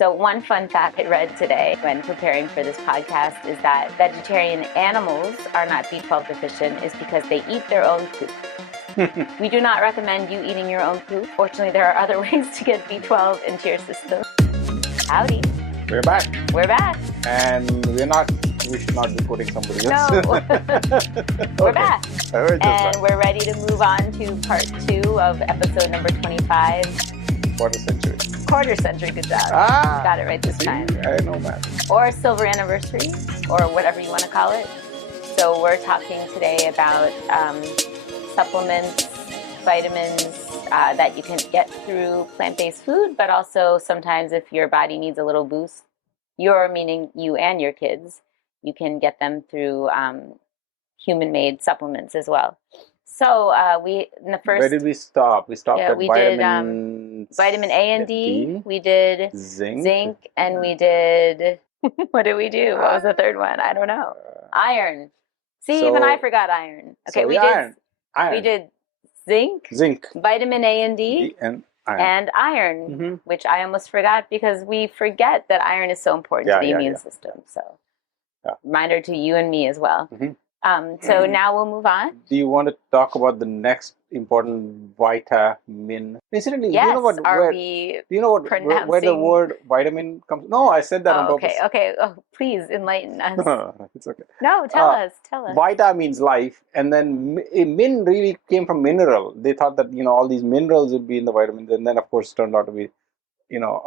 So one fun fact I read today when preparing for this podcast is that vegetarian animals are not B12 deficient is because they eat their own poop. We do not recommend you eating your own poop. Fortunately, there are other ways to get B12 into your system. Howdy. We're back. We're back. And we should not be quoting somebody else. No. We're back. And we're ready to move on to part 2 of episode number 25. Quarter century, good job. Got it right this time. I know, man. Or silver anniversary, or whatever you want to call it. So we're talking today about supplements, vitamins that you can get through plant-based food, but also sometimes if your body needs a little boost, meaning you and your kids, you can get them through human-made supplements as well. So Where did we stop? We stopped at vitamin A and D. We did zinc, and we did what did we do? What was the third one? I don't know. Iron. See, even I forgot iron. Okay, we did zinc, vitamin A and D, and iron, which I almost forgot because we forget that iron is so important to the immune system. So, reminder to you and me as well. So now we'll move on. Do you want to talk about the next important vitamin? Incidentally, yes. Do you know where the word vitamin comes? No, I said that on purpose. Okay. Oh, please enlighten us. It's okay. No, tell us. Vita means life, and then min really came from mineral. They thought that all these minerals would be in the vitamins, and then of course it turned out to be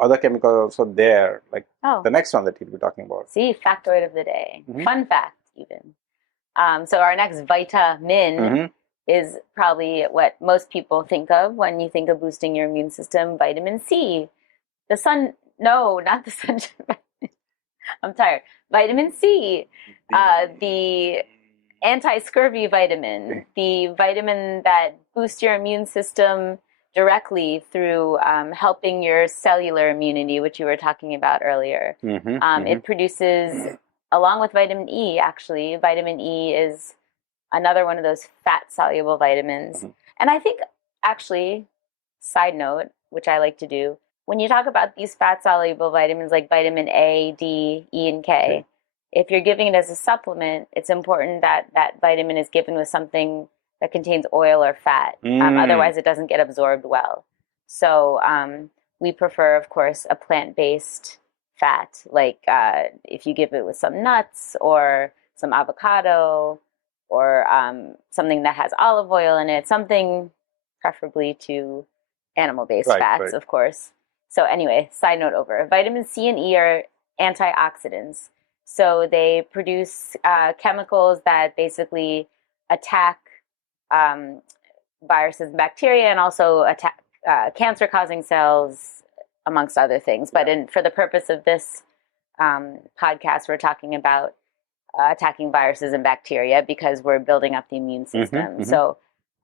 other chemicals also there, like the next one that you'll be talking about. See, factoid of the day. Fun fact, even. So our next vitamin is probably what most people think of when you think of boosting your immune system, vitamin C. Not the sunshine. I'm tired. Vitamin C, the anti-scurvy vitamin, the vitamin that boosts your immune system directly through helping your cellular immunity, which you were talking about earlier. It produces... Along with vitamin E, actually, vitamin E is another one of those fat-soluble vitamins. And I think, actually, side note, which I like to do, when you talk about these fat-soluble vitamins like vitamin A, D, E, and K, if you're giving it as a supplement, it's important that that vitamin is given with something that contains oil or fat. Otherwise, it doesn't get absorbed well. So we prefer, of course, a plant-based fat, like if you give it with some nuts or some avocado or something that has olive oil in it, something preferably to animal-based fats, of course. So anyway, side note over. Vitamin C and E are antioxidants. So they produce chemicals that basically attack viruses and bacteria and also attack cancer-causing cells, amongst other things. But for the purpose of this podcast, we're talking about attacking viruses and bacteria because we're building up the immune system. So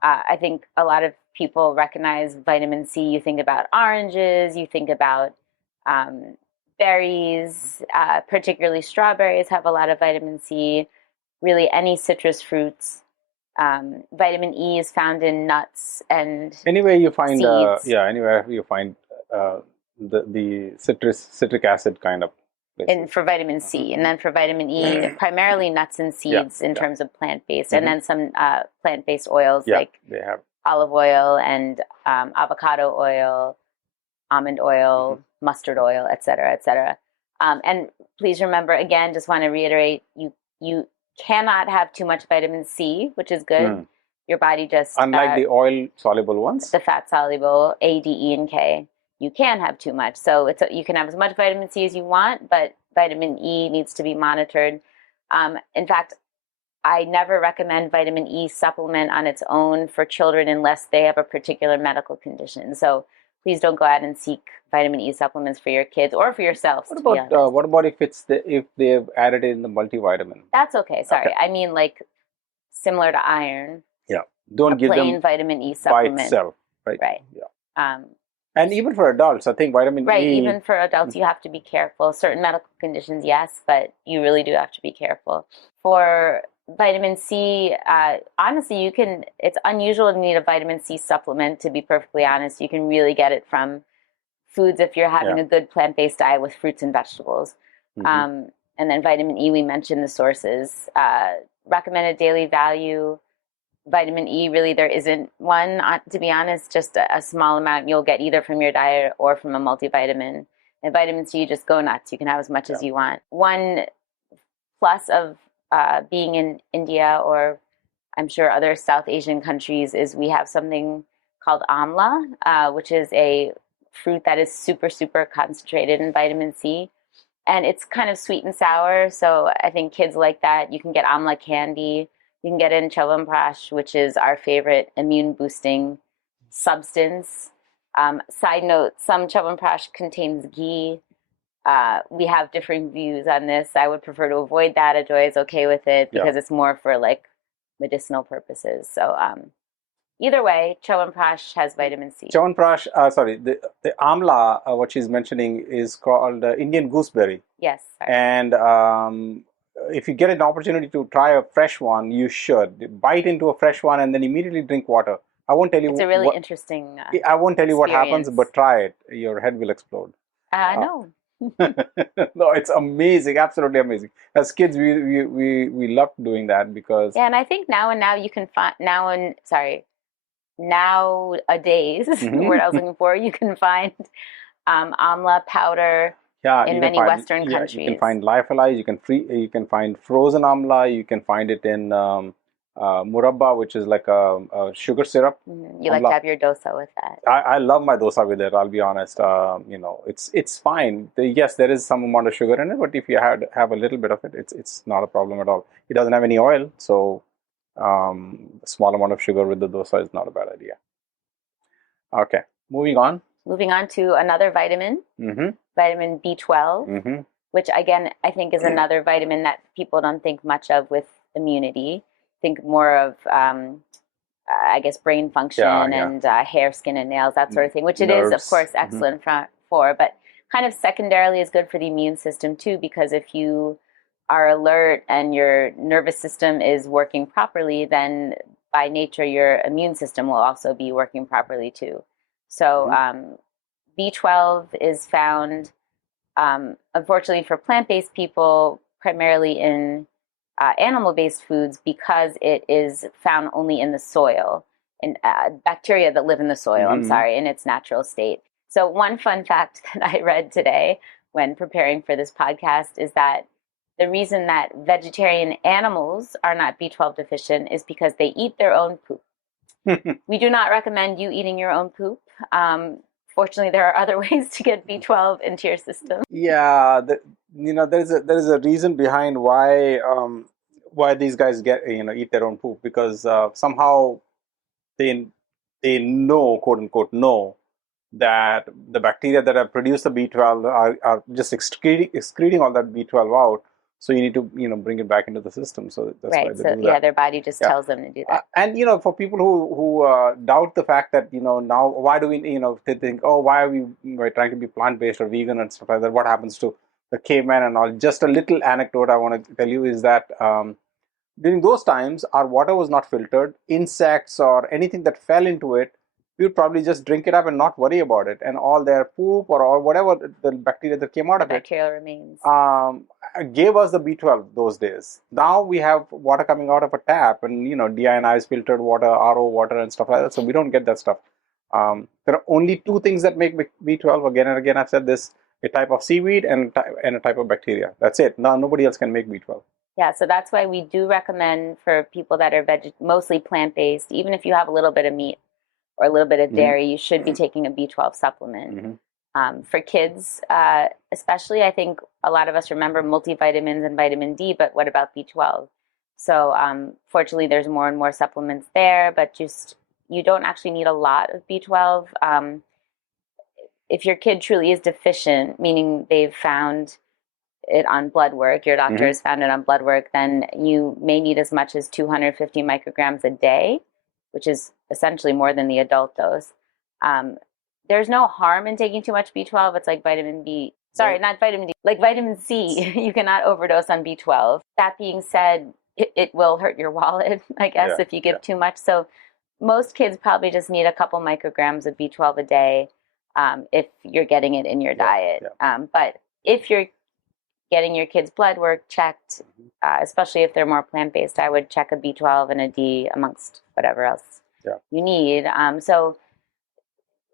I think a lot of people recognize vitamin C. You think about oranges, you think about berries, particularly strawberries have a lot of vitamin C, really any citrus fruits. Vitamin E is found in nuts and anywhere you find seeds. Anywhere you find the citric acid kind of places. And for vitamin C, and then for vitamin E, primarily nuts and seeds in terms of plant-based, and then some plant-based oils like they have olive oil and avocado oil, almond oil, mustard oil, etc., etc. And please remember, again, just want to reiterate, you cannot have too much vitamin C, which is good. Your body just unlike the oil-soluble ones, the fat-soluble A, D, E, and K. You can have too much. So you can have as much vitamin C as you want, but vitamin E needs to be monitored. In fact, I never recommend vitamin E supplement on its own for children unless they have a particular medical condition. So please don't go out and seek vitamin E supplements for your kids or for yourselves. What about if they've added in the multivitamin? That's okay. Sorry. I mean like similar to iron. Yeah. Don't give them plain vitamin E supplement. By itself. Right. Yeah. And even for adults, I think vitamin E... even for adults, you have to be careful. Certain medical conditions, yes, but you really do have to be careful. For vitamin C, honestly, it's unusual to need a vitamin C supplement, to be perfectly honest. You can really get it from foods if you're having a good plant-based diet with fruits and vegetables. And then vitamin E, we mentioned the sources. Recommended daily value, vitamin E, really there isn't one, to be honest, just a small amount you'll get either from your diet or from a multivitamin. And vitamin C, just go nuts. You can have as much as you want. One plus of being in India, or I'm sure other South Asian countries, is we have something called amla, which is a fruit that is super, super concentrated in vitamin C. And it's kind of sweet and sour, so I think kids like that. You can get amla candy. You can get it in Chyawanprash, which is our favorite immune-boosting substance. Side note, some Chyawanprash contains ghee. We have different views on this. I would prefer to avoid that. Ajoy is okay with it because it's more for like medicinal purposes. So either way, Chyawanprash has vitamin C. Chyawanprash, the amla, what she's mentioning is called Indian gooseberry. Yes. Sorry. And if you get an opportunity to try a fresh one, you should. Bite into a fresh one and then immediately drink water. I won't tell you. It's a really interesting I won't tell you what experience. happens, but try it. Your head will explode. No. No, it's amazing, absolutely amazing. As kids, we loved doing that because and I think nowadays you can find nowadays word I was looking for, you can find amla powder in many Western countries. You can find lyophilized, you can find frozen amla, you can find it in murabba, which is like a sugar syrup. You like to have your dosa with that. I love my dosa with it, I'll be honest. It's fine. Yes, there is some amount of sugar in it, but if you have a little bit of it, it's not a problem at all. It doesn't have any oil, so a small amount of sugar with the dosa is not a bad idea. Okay, moving on. Moving on to another vitamin, vitamin B12, which again, I think is another vitamin that people don't think much of with immunity. Think more of, I guess, brain function and hair, skin, and nails, that sort of thing, which it is, of course, excellent for, but kind of secondarily is good for the immune system too, because if you are alert and your nervous system is working properly, then by nature your immune system will also be working properly too. So B12 is found, unfortunately for plant-based people, primarily in animal-based foods because it is found only in the soil, in bacteria that live in the soil, in its natural state. So one fun fact that I read today when preparing for this podcast is that the reason that vegetarian animals are not B12 deficient is because they eat their own poop. We do not recommend you eating your own poop. Fortunately, there are other ways to get B12 into your system. Yeah, there is a reason behind why these guys eat their own poop, because somehow they know, quote unquote, know that the bacteria that have produced the B12 are just excreting all that B12 out. So you need to bring it back into the system. So that's why they do that. Their body just tells them to do that. And for people who doubt the fact that now why do we they think, oh, why are we trying to be plant-based or vegan and stuff like that? What happens to the caveman and all? Just a little anecdote I want to tell you is that during those times our water was not filtered. Insects or anything that fell into it, we would probably just drink it up and not worry about it, and all their poop or whatever the bacteria that came out of it, bacterial remains, gave us the B12 those days. Now we have water coming out of a tap and deionized filtered water, RO water and stuff like that, so we don't get that stuff. There are only two things that make B12. Again and again I've said this: a type of seaweed and a type of bacteria. That's it. Now nobody else can make B12. Yeah, so that's why we do recommend for people that are mostly plant-based, even if you have a little bit of meat or a little bit of dairy, you should be taking a B12 supplement. For kids, especially, I think a lot of us remember multivitamins and vitamin D, but what about B12? So fortunately, there's more and more supplements there, but you don't actually need a lot of B12. If your kid truly is deficient, meaning they've found it on blood work, your doctor has found it on blood work, then you may need as much as 250 micrograms a day, which is essentially more than the adult dose. There's no harm in taking too much B12. It's like vitamin B. Sorry, not vitamin D. Like vitamin C. You cannot overdose on B12. That being said, it will hurt your wallet, I guess, if you give too much. So most kids probably just need a couple micrograms of B12 a day. if you're getting it in your diet. But if you're getting your kids' blood work checked, especially if they're more plant-based, I would check a B12 and a D amongst whatever else you need. So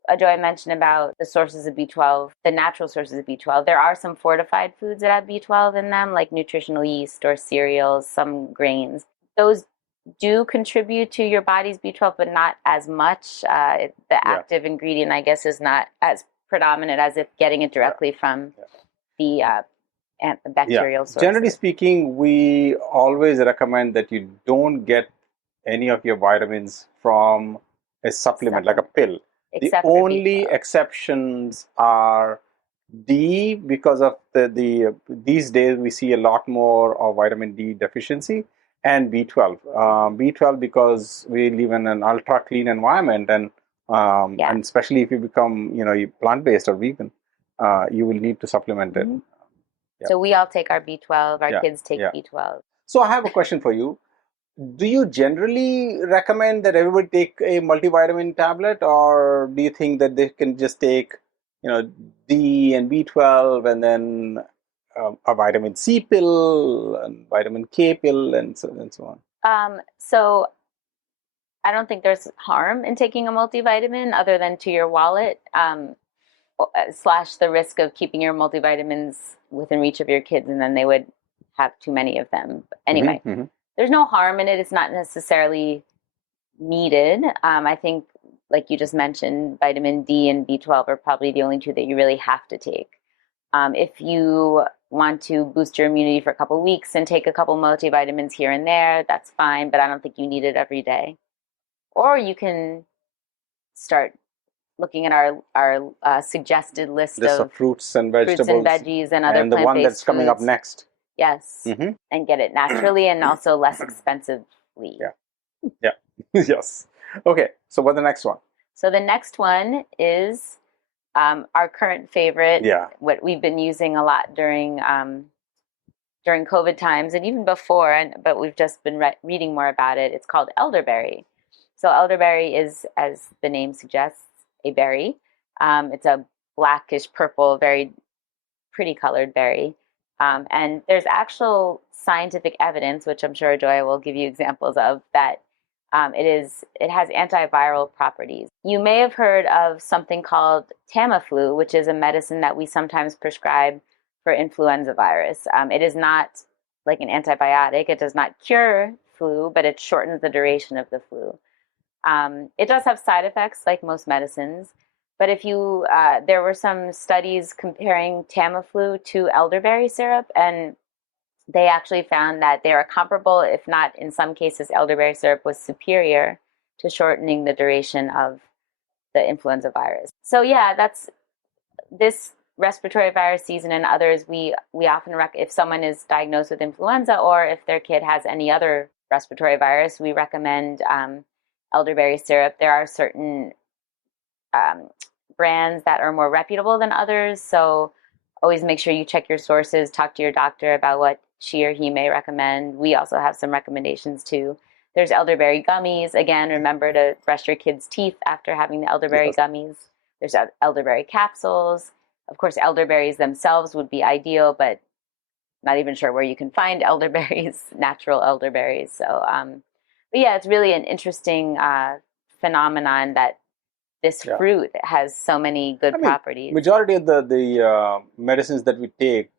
Ajoy mentioned about the sources of B12, the natural sources of B12. There are some fortified foods that have B12 in them, like nutritional yeast or cereals, some grains. Those do contribute to your body's B12, but not as much. The active ingredient, I guess, is not as predominant as if getting it directly from the bacterial sources. Generally speaking, we always recommend that you don't get any of your vitamins from a supplement. Like a pill. The only exceptions are D, because of these days we see a lot more of vitamin D deficiency, and B12. B12 because we live in an ultra clean environment, and especially if you become plant-based or vegan, you will need to supplement it. So we all take our B12, our kids take B12. So I have a question for you. Do you generally recommend that everybody take a multivitamin tablet, or do you think that they can just take, D and B12 and then a vitamin C pill and vitamin K pill and so on? So I don't think there's harm in taking a multivitamin other than to your wallet, / the risk of keeping your multivitamins within reach of your kids, and then they would have too many of them. Anyway. There's no harm in it. It's not necessarily needed. I think, like you just mentioned, vitamin D and B12 are probably the only two that you really have to take. If you want to boost your immunity for a couple of weeks and take a couple multivitamins here and there, that's fine, but I don't think you need it every day. Or you can start looking at our suggested list of fruits and vegetables, fruits and veggies and other and the one that's coming up next. Yes, and get it naturally and also less expensively. Yes. Okay, so what's the next one? So the next one is our current favorite, what we've been using a lot during COVID times and even before, but we've just been reading more about it. It's called elderberry. So elderberry is, as the name suggests, a berry. It's a blackish purple, very pretty colored berry. And there's actual scientific evidence, which I'm sure Ajoy will give you examples of, that it has antiviral properties. You may have heard of something called Tamiflu, which is a medicine that we sometimes prescribe for influenza virus. It is not like an antibiotic. It does not cure flu, but it shortens the duration of the flu. It does have side effects like most medicines. But if you, there were some studies comparing Tamiflu to elderberry syrup, and they actually found that they are comparable, if not in some cases, elderberry syrup was superior to shortening the duration of the influenza virus. So that's this respiratory virus season and others. We often if someone is diagnosed with influenza or if their kid has any other respiratory virus, we recommend elderberry syrup. There are certain brands that are more reputable than others. So always make sure you check your sources, talk to your doctor about what she or he may recommend. We also have some recommendations too. There's elderberry gummies. Again, remember to brush your kids' teeth after having the elderberry gummies. There's elderberry capsules. Of course, elderberries themselves would be ideal, but not even sure where you can find elderberries, natural elderberries. So, but it's really an interesting phenomenon that this fruit has so many good properties. Majority of the medicines that we take,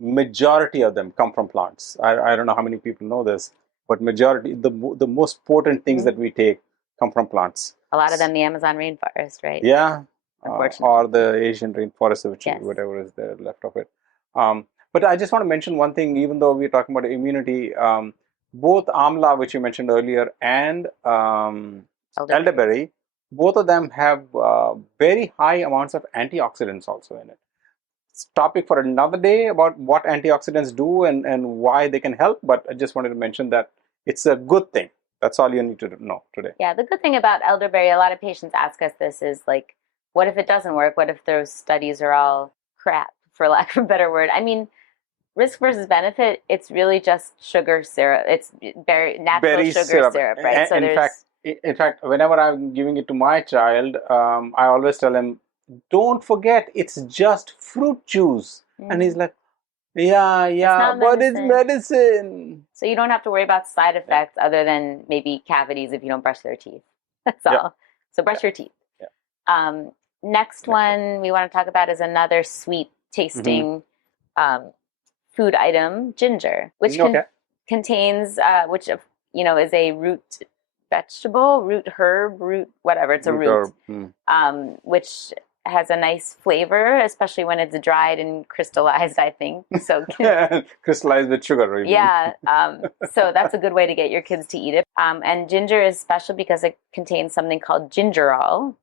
majority of them come from plants. I don't know how many people know this, but majority, the most potent things that we take come from plants. A lot of them the Amazon rainforest, right? Yeah. Or the Asian rainforest, whatever is there left of it. But I just want to mention one thing, even though we're talking about immunity, both amla, which you mentioned earlier, and elderberry, both of them have very high amounts of antioxidants also in it. It's a topic for another day about what antioxidants do and why they can help, but I just wanted to mention that it's a good thing. That's all you need to know today. Yeah, the good thing about elderberry, a lot of patients ask us this, is like, what if it doesn't work? What if those studies are all crap, for lack of a better word? I mean, risk versus benefit, it's really just sugar syrup. It's natural sugar syrup, right? In fact, whenever I'm giving it to my child, I always tell him, don't forget, it's just fruit juice. And he's like, yeah, but it's medicine. So you don't have to worry about side effects other than maybe cavities if you don't brush their teeth. That's all. So brush your teeth. Next one we want to talk about is another sweet tasting food item, ginger, which contains, which is a root vegetable, root herb, root whatever. It's a root, which has a nice flavor, especially when it's dried and crystallized, I think. So crystallized with sugar, right? Yeah. So that's a good way to get your kids to eat it. And ginger is special because it contains something called gingerol,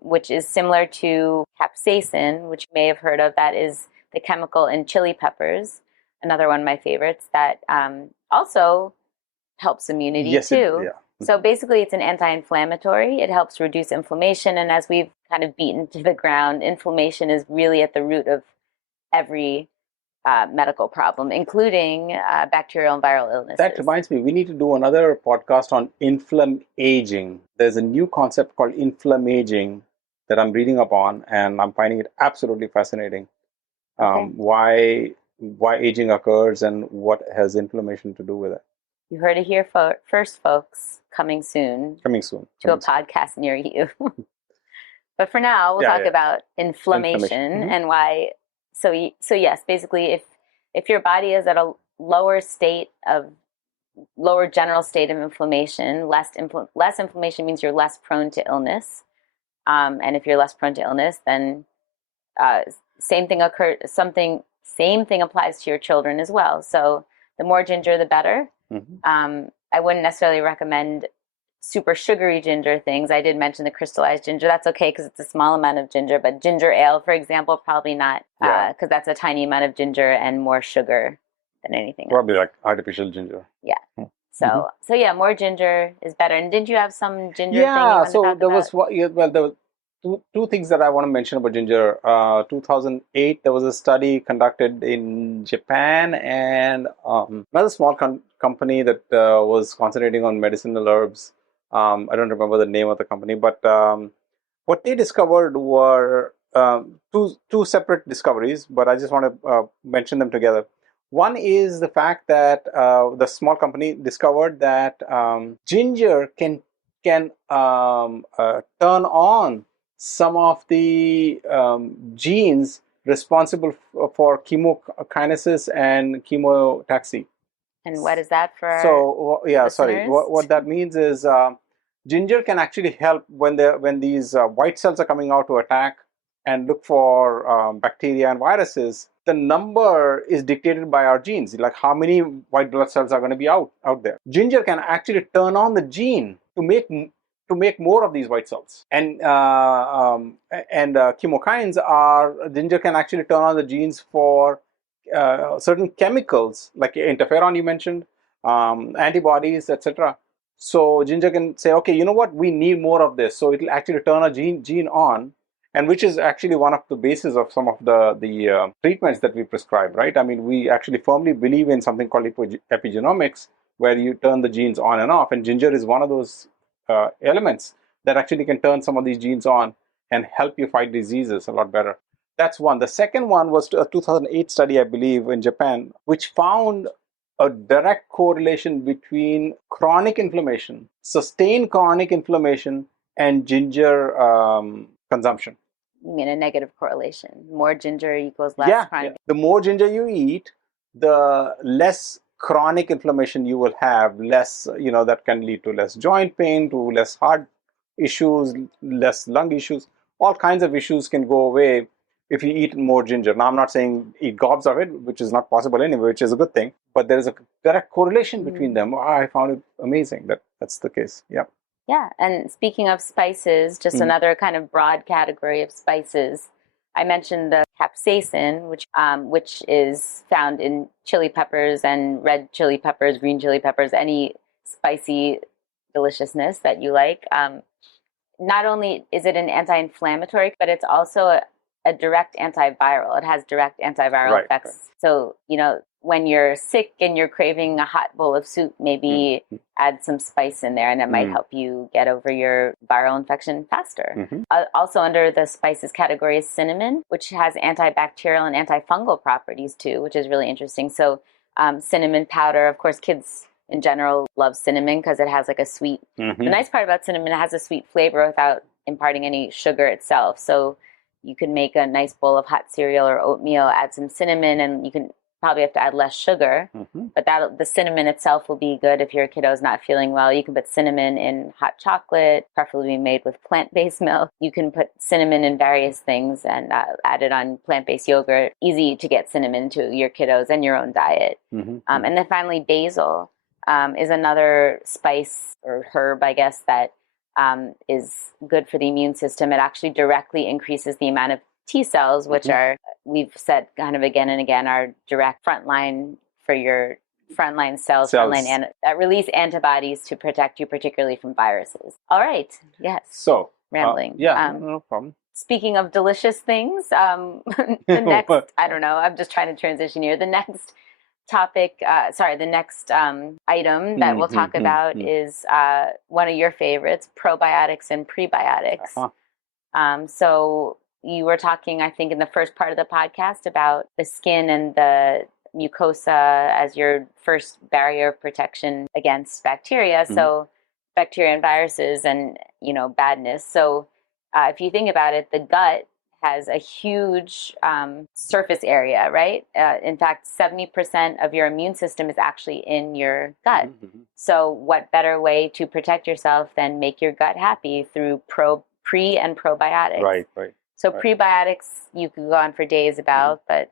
which is similar to capsaicin, which you may have heard of. That is the chemical in chili peppers, another one of my favorites, that also helps immunity too. So basically, it's an anti-inflammatory. It helps reduce inflammation. And as we've kind of beaten to the ground, inflammation is really at the root of every medical problem, including bacterial and viral illnesses. That reminds me, we need to do another podcast on inflammaging. There's a new concept called inflammaging that I'm reading up on, and I'm finding it absolutely fascinating. Why aging occurs and what has inflammation to do with it. You heard it here first, folks. Coming soon. To a podcast near you. But for now, we'll talk about inflammation and why. So yes, basically, if your body is at a lower general state of inflammation, less inflammation means you're less prone to illness. And if you're less prone to illness, then same thing applies to your children as well. So the more ginger, the better. I wouldn't necessarily recommend super sugary ginger things. I did mention the crystallized ginger. That's okay because it's a small amount of ginger, but ginger ale, for example, probably not, because that's a tiny amount of ginger and more sugar than anything else. Like artificial ginger. So more ginger is better. And didn't you have some ginger thing you want to talk about? There was two things that I want to mention about ginger. 2008, there was a study conducted in Japan and another small company that was concentrating on medicinal herbs. I don't remember the name of the company, but what they discovered were two separate discoveries, but I just want to mention them together. One is the fact that the small company discovered that ginger can turn on some of the genes responsible for chemokinesis and chemotaxis. And what is that for? What that means is ginger can actually help when these white cells are coming out to attack and look for bacteria and viruses. The number is dictated by our genes, like how many white blood cells are going to be out there. Ginger can actually turn on the gene to make more of these white cells. And chemokines ginger can actually turn on the genes for certain chemicals like interferon you mentioned, antibodies, etc. So ginger can say, okay, you know what, we need more of this. So it will actually turn a gene on, and which is actually one of the bases of some of the treatments that we prescribe, right? I mean, we actually firmly believe in something called epigenomics, where you turn the genes on and off, and ginger is one of those elements that actually can turn some of these genes on and help you fight diseases a lot better. That's one. The second one was a 2008 study, I believe, in Japan, which found a direct correlation between chronic inflammation, sustained chronic inflammation, and ginger consumption. You mean a negative correlation? More ginger equals less chronic. The more ginger you eat, the less chronic inflammation you will have, less, that can lead to less joint pain, to less heart issues, less lung issues. All kinds of issues can go away if you eat more ginger. Now, I'm not saying eat gobs of it, which is not possible anyway, which is a good thing, but there is a direct correlation between them. I found it amazing that that's the case. Yeah, and speaking of spices, just another kind of broad category of spices. I mentioned the capsaicin, which is found in chili peppers and red chili peppers, green chili peppers, any spicy deliciousness that you like. Not only is it an anti-inflammatory, but it's also a direct antiviral. It has direct antiviral effects. So, when you're sick and you're craving a hot bowl of soup, maybe add some spice in there, and it might help you get over your viral infection faster. Also under the spices category is cinnamon, which has antibacterial and antifungal properties too, which is really interesting. So cinnamon powder, of course, kids in general love cinnamon because it has like a sweet, the nice part about cinnamon, it has a sweet flavor without imparting any sugar itself. So you can make a nice bowl of hot cereal or oatmeal, add some cinnamon, and you can probably have to add less sugar, but the cinnamon itself will be good if your kiddo is not feeling well. You can put cinnamon in hot chocolate, preferably made with plant-based milk. You can put cinnamon in various things and add it on plant-based yogurt. Easy to get cinnamon into your kiddos and your own diet. And then finally, basil is another spice or herb, I guess, that is good for the immune system. It actually directly increases the amount of T cells, which are, we've said kind of again and again, are direct frontline for your frontline cells. That release antibodies to protect you, particularly from viruses. All right. Yes. So, rambling. No problem. Speaking of delicious things, the next, I don't know, I'm just trying to transition here. The next topic, the next item that we'll talk about is one of your favorites, probiotics and prebiotics. So you were talking, I think, in the first part of the podcast about the skin and the mucosa as your first barrier of protection against bacteria. So bacteria and viruses and, badness. So if you think about it, the gut has a huge surface area, right? In fact, 70% of your immune system is actually in your gut. So what better way to protect yourself than make your gut happy through pre and probiotics? Right. So prebiotics, you could go on for days about, but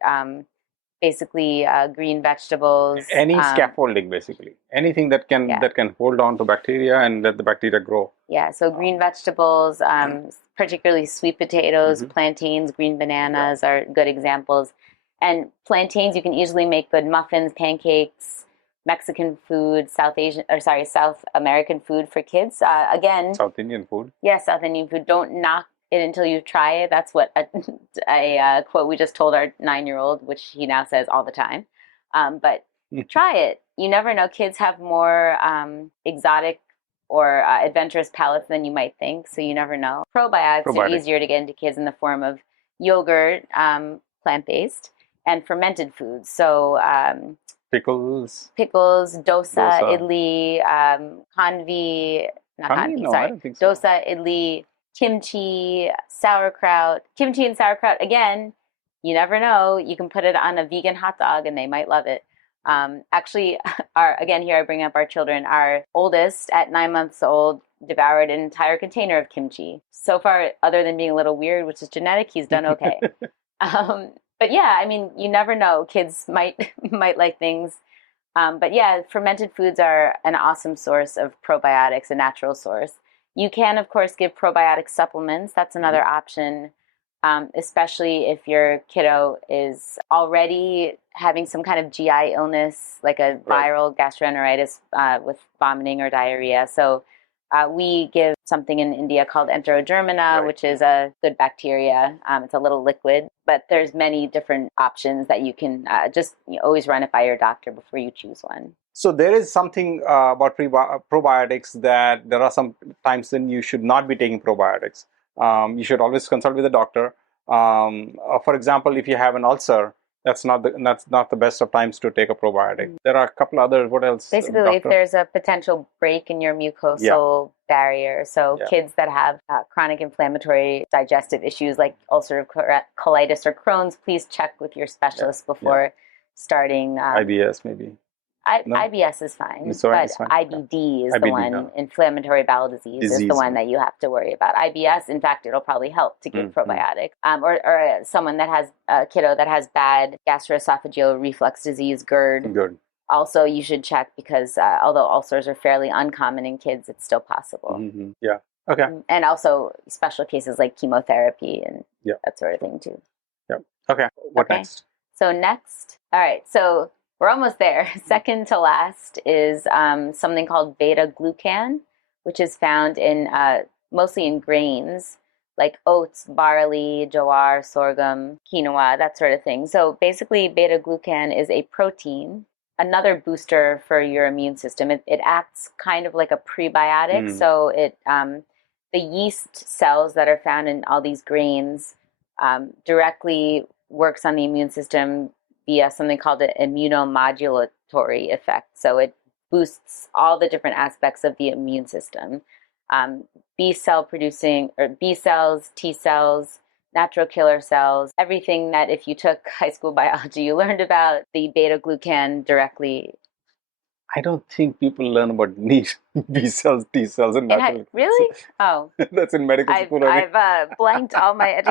basically green vegetables. Any scaffolding, basically. Anything that can hold on to bacteria and let the bacteria grow. Yeah, so green vegetables, particularly sweet potatoes, plantains, green bananas are good examples. And plantains, you can easily make good muffins, pancakes, Mexican food, South American food for kids. Again, South Indian food. Yes, South Indian food. Don't knock it until you try it. That's what a quote we just told our 9-year-old, which he now says all the time. But try it. You never know. Kids have more exotic or adventurous palates than you might think, so you never know. Probiotics are easier to get into kids in the form of yogurt, plant-based, and fermented foods. So pickles, dosa, idli, kanvi, I don't think so. Dosa, idli, kimchi, sauerkraut. Kimchi and sauerkraut, again, you never know. You can put it on a vegan hot dog and they might love it. Actually, here I bring up our children. Our oldest, at 9 months old, devoured an entire container of kimchi. So far, other than being a little weird, which is genetic, he's done okay. But yeah, I mean, you never know. Kids might like things. But yeah, fermented foods are an awesome source of probiotics, a natural source. You can, of course, give probiotic supplements. That's another option, especially if your kiddo is already having some kind of GI illness, like a viral gastroenteritis with vomiting or diarrhea. So we give something in India called Enterogermina, which is a good bacteria. It's a little liquid, but there's many different options that you can always run it by your doctor before you choose one. So there is something about probiotics that there are some times when you should not be taking probiotics. You should always consult with a doctor. For example, if you have an ulcer, that's not the best of times to take a probiotic. There are a couple others. What else? Basically, if there's a potential break in your mucosal barrier, so kids that have chronic inflammatory digestive issues like ulcerative colitis or Crohn's, please check with your specialist before starting. IBS maybe. IBS is fine, but IBD is the one. Inflammatory bowel disease is the one that you have to worry about. IBS, in fact, it'll probably help to give probiotic. Or someone that has a kiddo that has bad gastroesophageal reflux disease, GERD. Good. Also, you should check because although ulcers are fairly uncommon in kids, it's still possible. Yeah. Okay. And also special cases like chemotherapy and that sort of thing too. Yeah. Okay. What next? So next, all right. So we're almost there. Second to last is something called beta-glucan, which is found in mostly in grains. like oats, barley, jowar, sorghum, quinoa, that sort of thing. So basically, beta-glucan is a protein, another booster for your immune system. It acts kind of like a prebiotic. So the yeast cells that are found in all these grains directly works on the immune system via something called an immunomodulatory effect. So it boosts all the different aspects of the immune system. B cells, T cells, natural killer cells, everything that if you took high school biology, you learned about the beta-glucan directly. I don't think people learn about B cells, T cells, and natural. Really? Oh, that's in medical school. I've blanked all my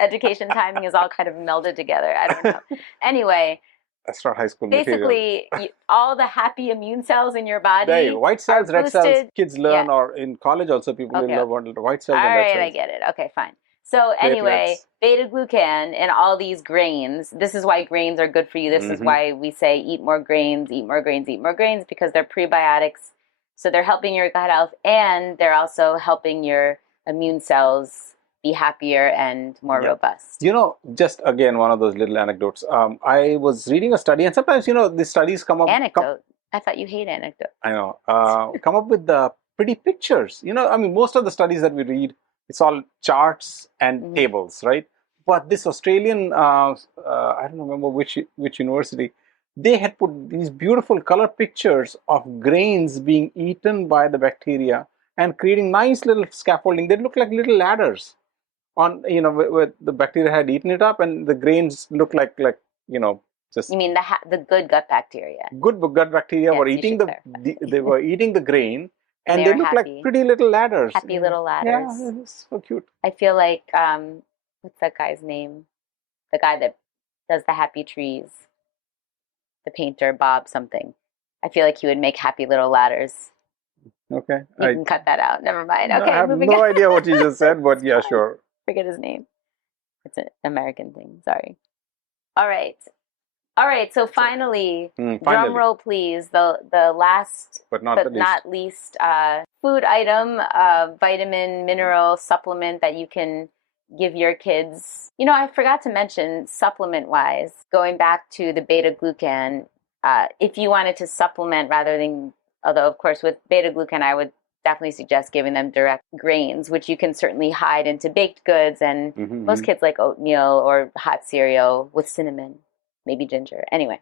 education timing is all kind of melded together. I don't know. Anyway, that's not high school basically, all the happy immune cells in your body, white cells, red cells, kids learn, or in college also people will learn about white cells. All and red cells. I get it. Okay, fine. So anyway, beta-glucan in all these grains, this is why grains are good for you. This is why we say eat more grains, eat more grains, eat more grains, because they're prebiotics. So they're helping your gut health, and they're also helping your immune cells be happier and more robust. Just again, one of those little anecdotes. I was reading a study, and sometimes, the studies come up... Anecdote? I thought you hate anecdotes. I know. Come up with the pretty pictures. Most of the studies that we read, it's all charts and tables, right? But this Australian, I don't remember which university, they had put these beautiful color pictures of grains being eaten by the bacteria and creating nice little scaffolding. They look like little ladders on, where the bacteria had eaten it up, and the grains look like just... You mean the good gut bacteria? Good gut bacteria were eating they were eating the grain. And they look like pretty little ladders. Happy little ladders. Yeah, it's so cute. I feel like, what's that guy's name? The guy that does the happy trees. The painter, Bob something. I feel like he would make happy little ladders. Okay. You can cut that out. Never mind. Okay, I have no idea what you just said, but yeah, sure. Forget his name. It's an American thing. Sorry. All right, so finally, drum roll please, the last but not least food item, vitamin, mineral supplement that you can give your kids. I forgot to mention, supplement-wise, going back to the beta-glucan, if you wanted to supplement rather than, although of course with beta-glucan I would definitely suggest giving them direct grains, which you can certainly hide into baked goods, and most kids like oatmeal or hot cereal with cinnamon. Maybe ginger. Anyway,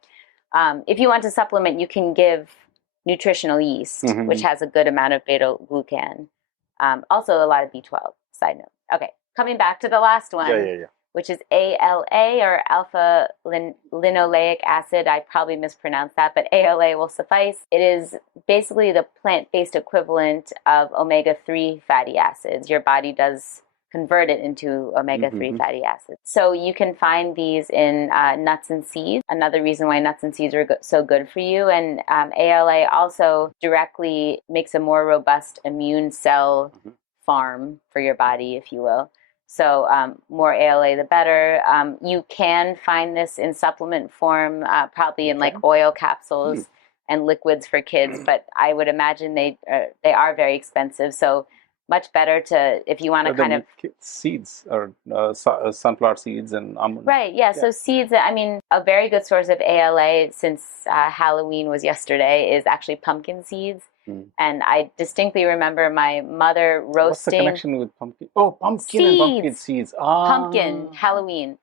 if you want to supplement, you can give nutritional yeast, which has a good amount of beta-glucan. Also a lot of B12, side note. Okay, coming back to the last one, which is ALA, or alpha-linoleic acid. I probably mispronounced that, but ALA will suffice. It is basically the plant-based equivalent of omega-3 fatty acids. Your body does convert it into omega-3 fatty acids. So you can find these in nuts and seeds. Another reason why nuts and seeds are so good for you. And ALA also directly makes a more robust immune cell farm for your body, if you will. So more ALA, the better. You can find this in supplement form, probably in like oil capsules and liquids for kids, but I would imagine they are very expensive. So much better to, if you want to kind of... Seeds, or sunflower seeds and almond. Right, yeah. So seeds, a very good source of ALA, since Halloween was yesterday, is actually pumpkin seeds. And I distinctly remember my mother roasting... What's the connection with pumpkin? Oh, pumpkin seeds. And pumpkin seeds. Pumpkin, Halloween.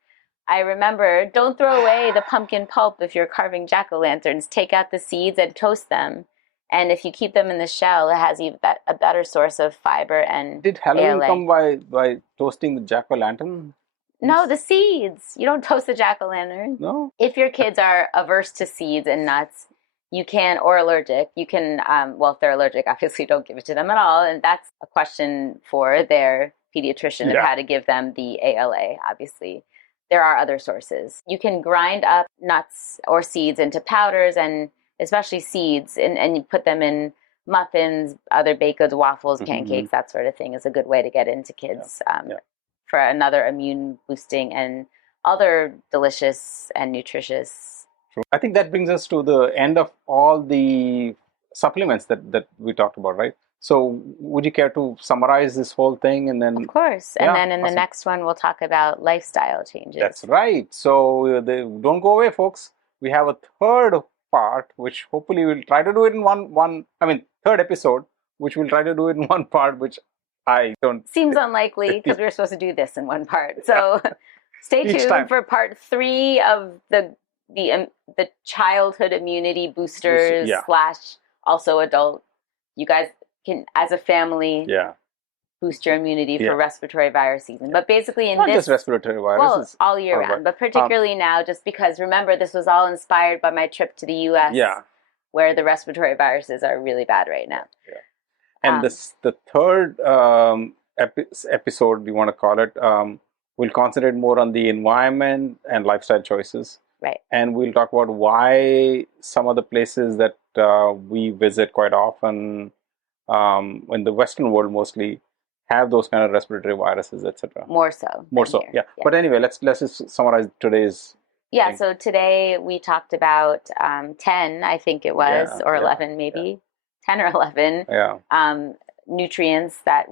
I remember, don't throw away the pumpkin pulp if you're carving jack-o'-lanterns. Take out the seeds and toast them. And if you keep them in the shell, it has a better source of fiber and Did Halloween ALA. come by toasting the jack-o'-lantern? No, the seeds. You don't toast the jack-o'-lantern. No. If your kids are averse to seeds and nuts, you can, or allergic, you can, if they're allergic, obviously don't give it to them at all. And that's a question for their pediatrician of how to give them the ALA, obviously. There are other sources. You can grind up nuts or seeds into powders, and especially seeds, and you put them in muffins, other baked goods, waffles, pancakes, that sort of thing is a good way to get into kids for another immune boosting and other delicious and nutritious. I think that brings us to the end of all the supplements that we talked about, right? So would you care to summarize this whole thing? And then, of course. And then in the next one, we'll talk about lifestyle changes. That's right. So don't go away, folks. We have a third part, which hopefully we'll try to do it in third episode, which we'll try to do it in one part, which I don't... Seems unlikely because we were supposed to do this in one part. So stay tuned for part 3 of the childhood immunity boosters / also adult. You guys can, as a family, boost your immunity for respiratory virus season. But basically not just respiratory viruses. Well, all year round, but particularly now, just because, remember, this was all inspired by my trip to the U.S., where the respiratory viruses are really bad right now. Yeah. And the third episode, we want to call it, we'll concentrate more on the environment and lifestyle choices. Right. And we'll talk about why some of the places that we visit quite often, in the Western world mostly, have those kind of respiratory viruses, etc. More so. Yeah. But anyway, let's just summarize today's thing. So today we talked about 10, I think it was, or 11 maybe. 10 or 11 nutrients that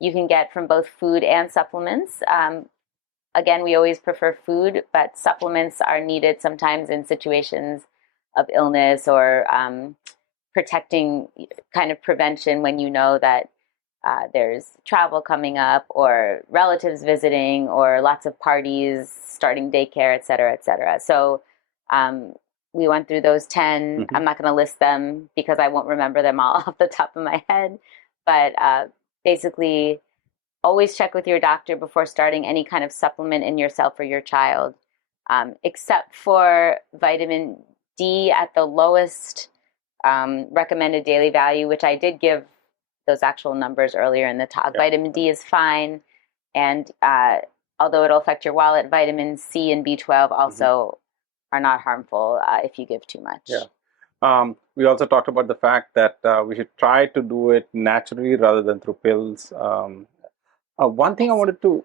you can get from both food and supplements. Again, we always prefer food, but supplements are needed sometimes in situations of illness or protecting kind of prevention when you know that there's travel coming up or relatives visiting or lots of parties, starting daycare, et cetera, et cetera. So we went through those 10. I'm not going to list them because I won't remember them all off the top of my head. But basically, always check with your doctor before starting any kind of supplement in yourself or your child, except for vitamin D at the lowest recommended daily value, which I did give those actual numbers earlier in the talk. Vitamin D is fine. And although it'll affect your wallet, vitamin C and B12 also are not harmful if you give too much. We also talked about the fact that we should try to do it naturally rather than through pills. One thing I wanted to...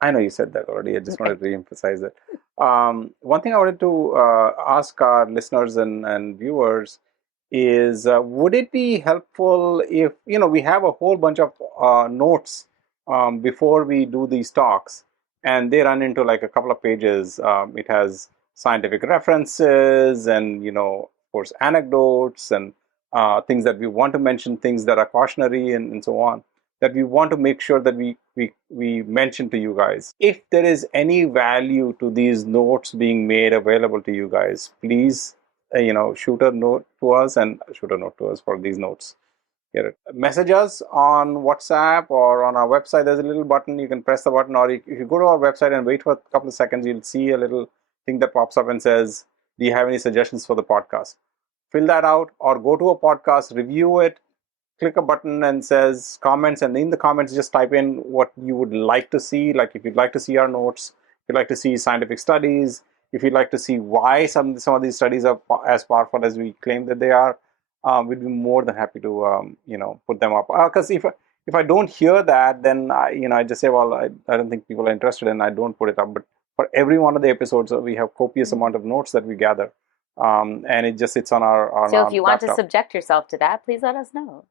I know you said that already. I just wanted to re-emphasize it. One thing I wanted to ask our listeners and viewers is, would it be helpful if, we have a whole bunch of notes before we do these talks, and they run into like a couple of pages. It has scientific references and, of course, anecdotes and things that we want to mention, things that are cautionary and so on, that we want to make sure that we mention to you guys. If there is any value to these notes being made available to you guys, please, shoot a note to us for these notes. Message us on WhatsApp or on our website. There's a little button. You can press the button, or if you go to our website and wait for a couple of seconds, you'll see a little thing that pops up and says, do you have any suggestions for the podcast? Fill that out, or go to a podcast, review it, click a button and says comments, and in the comments just type in what you would like to see. Like if you'd like to see our notes, if you'd like to see scientific studies, if you'd like to see why some of these studies are as powerful as we claim that they are, we'd be more than happy to put them up. Because if I don't hear that, then I just say, well, I don't think people are interested, and I don't put it up. But for every one of the episodes, we have copious amount of notes that we gather, and it just sits on our So if you want to subject yourself to that, please let us know.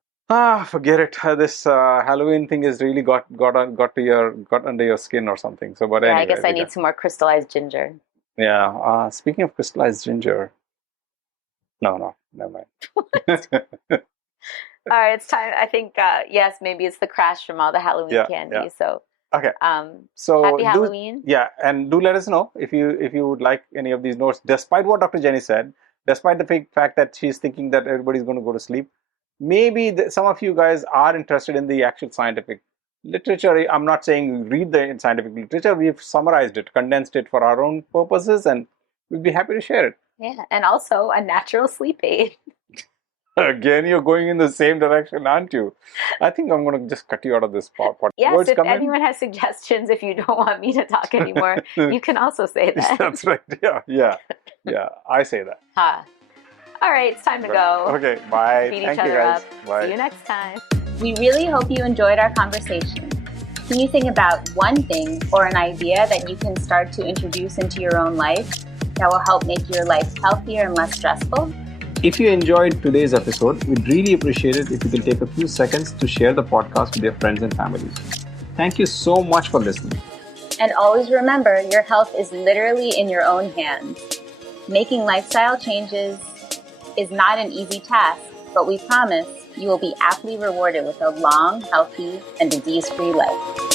Forget it. This Halloween thing has really got under your skin or something. So, but anyway, I guess I need some more crystallized ginger. Yeah. Speaking of crystallized ginger, no, never mind. All right, it's time. I think yes, maybe it's the crash from all the Halloween candy. Yeah. So okay. So happy Halloween. And do let us know if you would like any of these notes. Despite what Dr. Jenny said, despite the fact that she's thinking that everybody's going to go to sleep, maybe some of you guys are interested in the actual scientific literature. I'm not saying read the scientific literature. We've summarized it, condensed it for our own purposes, and we'd be happy to share it. Yeah, and also a natural sleep aid. Again, you're going in the same direction, aren't you? I think I'm going to just cut you out of this podcast. Yes, if anyone has suggestions, if you don't want me to talk anymore, you can also say that. That's right. Yeah. I say that. All right, it's time to go. Okay, bye. Beat Thank each you other guys. up. Bye. See you next time. We really hope you enjoyed our conversation. Can you think about one thing or an idea that you can start to introduce into your own life that will help make your life healthier and less stressful? If you enjoyed today's episode, we'd really appreciate it if you can take a few seconds to share the podcast with your friends and family. Thank you so much for listening. And always remember, your health is literally in your own hands. Making lifestyle changes is not an easy task, but we promise you will be aptly rewarded with a long, healthy, and disease-free life.